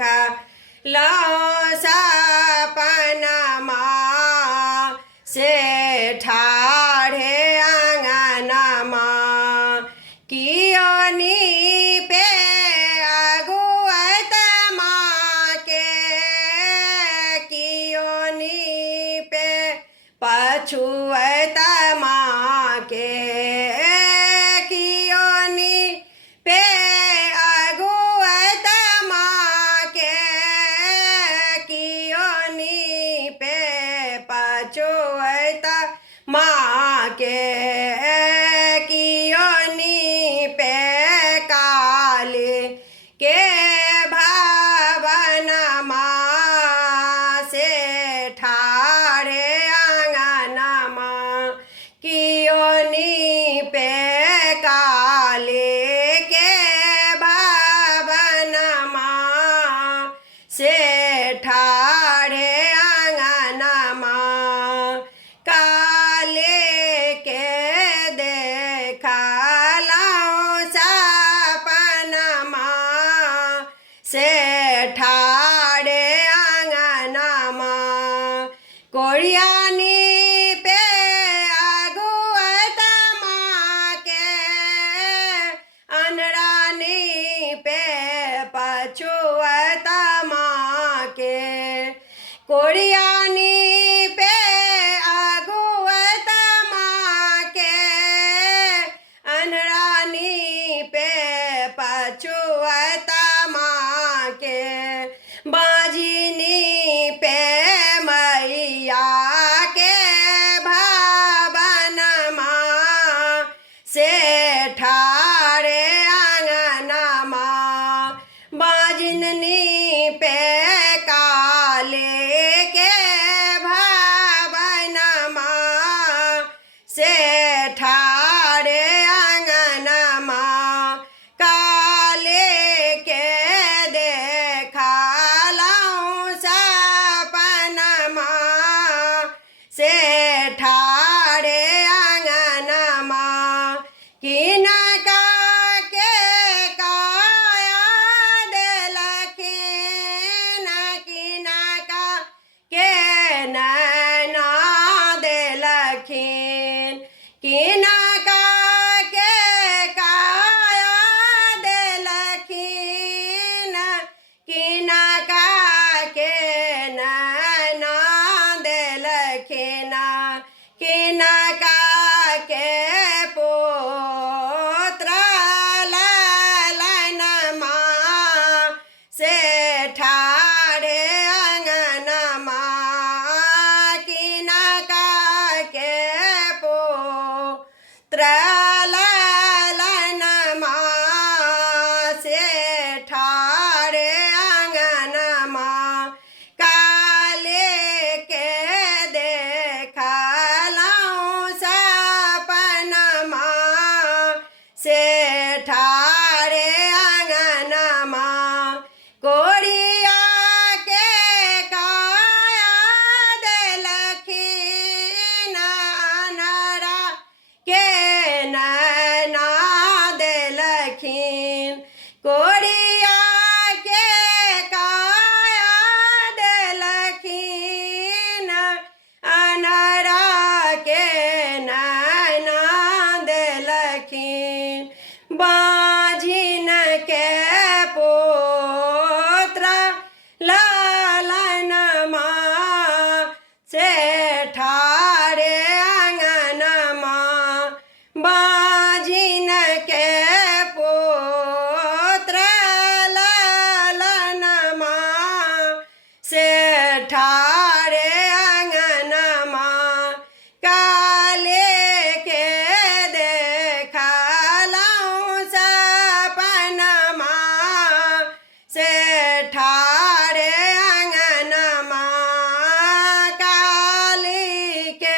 लो सपनमा से ठाढ़े आंगनमा कियोनी पे अगुअत माँ के कियोनी पे पछुअत माँ के कियोनी पे अगुअत माँ के कियोनी पे पछुअत माँ के कियोनी पे काली के भवन माँ से ठाढ़े आंगनमा कियोनी पे काली के भवन माँ से ठाढ़े आंगनमा काले के देखलहुँ सपनमा से ठाढ़े आंगनमा कोरियानी पे अगुअत माँ के अनरानी पे पछुअत माँ के कोरियानी पे अगुअत माँ के अनरानी पे पछुअत माँ के बाजिनी पे मैया के भवन माँ से ठाढ़े आंगनमा बाजिनी पे काले के भवन माँ से ठाढ़े आंगनमा काले के देखलहुँ सपनमा से ठाढ़े आंगनमा किनका के काया देलखिन किनका के नैना देलखिन किनका के काया देलखिन किनका के नैना देलखिन किनका के पुत्र ललन माँ से ठाढ़े आंगनमा किनका के पुत्र ललन माँ से ठाढ़े आंगनमा काले के देखलहुँ सपनमा से ठाढ़े आंगनमा कोरिया के काया देलखिन अनरा के नैना देलखिन कोरिया के काया देलखिन अनरा के नैना देलखिन बाजिन के पुत्र लालन माँ से ठाढ़े आंगनमा बाजिन के पुत्र लालन माँ से ठाढ़े आंगनमा काले के देखलहुँ सपनमा से ठाढ़े आंगनमा काली के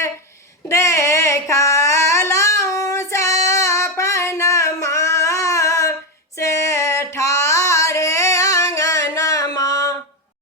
देखलहुँ सपनमा से ठाढ़े